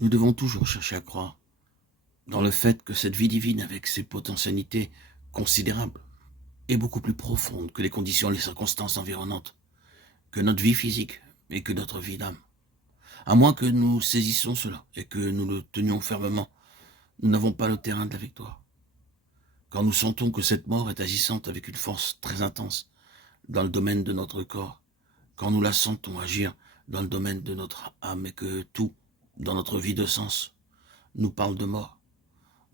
Nous devons toujours chercher à croire dans le fait que cette vie divine, avec ses potentialités considérables, est beaucoup plus profonde que les conditions et les circonstances environnantes, que notre vie physique et que notre vie d'âme. À moins que nous saisissions cela et que nous le tenions fermement, nous n'avons pas le terrain de la victoire. Quand nous sentons que cette mort est agissante avec une force très intense dans le domaine de notre corps, quand nous la sentons agir dans le domaine de notre âme et que tout, dans notre vie de sens, nous parle de mort,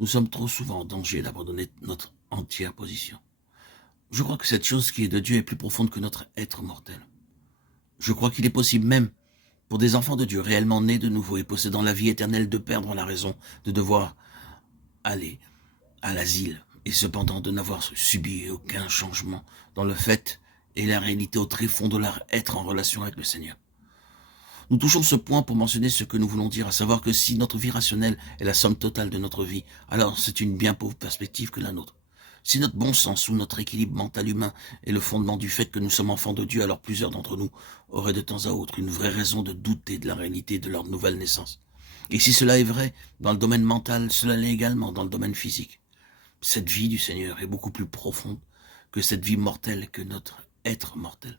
nous sommes trop souvent en danger d'abandonner notre entière position. Je crois que cette chose qui est de Dieu est plus profonde que notre être mortel. Je crois qu'il est possible même pour des enfants de Dieu réellement nés de nouveau et possédant la vie éternelle de perdre la raison, de devoir aller à l'asile et cependant de n'avoir subi aucun changement dans le fait et la réalité au tréfonds de leur être en relation avec le Seigneur. Nous touchons ce point pour mentionner ce que nous voulons dire, à savoir que si notre vie rationnelle est la somme totale de notre vie, alors c'est une bien pauvre perspective que la nôtre. Si notre bon sens ou notre équilibre mental humain est le fondement du fait que nous sommes enfants de Dieu, alors plusieurs d'entre nous auraient de temps à autre une vraie raison de douter de la réalité de leur nouvelle naissance. Et si cela est vrai dans le domaine mental, cela l'est également dans le domaine physique. Cette vie du Seigneur est beaucoup plus profonde que cette vie mortelle, que notre être mortel.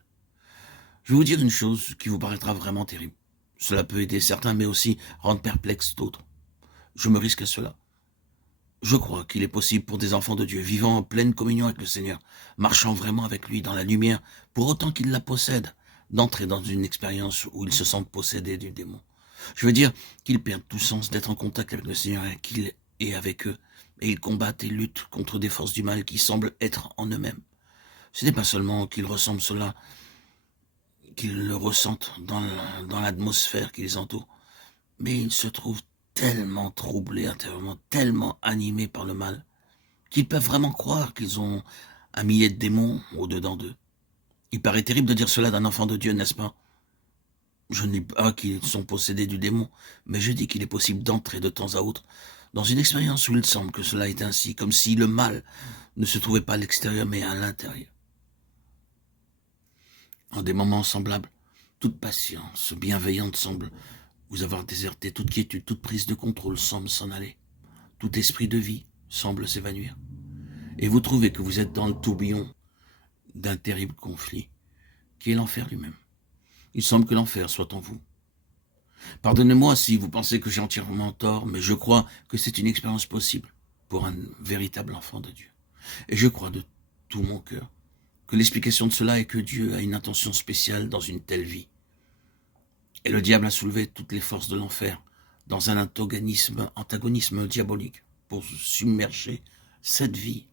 Je vais vous dire une chose qui vous paraîtra vraiment terrible. Cela peut aider certains, mais aussi rendre perplexes d'autres. Je me risque à cela. Je crois qu'il est possible pour des enfants de Dieu, vivant en pleine communion avec le Seigneur, marchant vraiment avec lui dans la lumière, pour autant qu'ils la possèdent, d'entrer dans une expérience où ils se sentent possédés du démon. Je veux dire qu'ils perdent tout sens d'être en contact avec le Seigneur et qu'il est avec eux, et ils combattent et luttent contre des forces du mal qui semblent être en eux-mêmes. Ce n'est pas seulement qu'ils ressemblent cela, qu'ils le ressentent dans l'atmosphère qui les entoure, mais ils se trouvent tellement troublés intérieurement, tellement animés par le mal, qu'ils peuvent vraiment croire qu'ils ont un millier de démons au-dedans d'eux. Il paraît terrible de dire cela d'un enfant de Dieu, n'est-ce pas? Je ne dis pas qu'ils sont possédés du démon, mais je dis qu'il est possible d'entrer de temps à autre dans une expérience où il semble que cela est ainsi, comme si le mal ne se trouvait pas à l'extérieur mais à l'intérieur. En des moments semblables, toute patience bienveillante semble vous avoir déserté, toute quiétude, toute prise de contrôle semble s'en aller, tout esprit de vie semble s'évanouir, et vous trouvez que vous êtes dans le tourbillon d'un terrible conflit, qui est l'enfer lui-même. Il semble que l'enfer soit en vous. Pardonnez-moi si vous pensez que j'ai entièrement tort, mais je crois que c'est une expérience possible pour un véritable enfant de Dieu. Et je crois de tout mon cœur que l'explication de cela est que Dieu a une intention spéciale dans une telle vie. Et le diable a soulevé toutes les forces de l'enfer dans un antagonisme diabolique pour submerger cette vie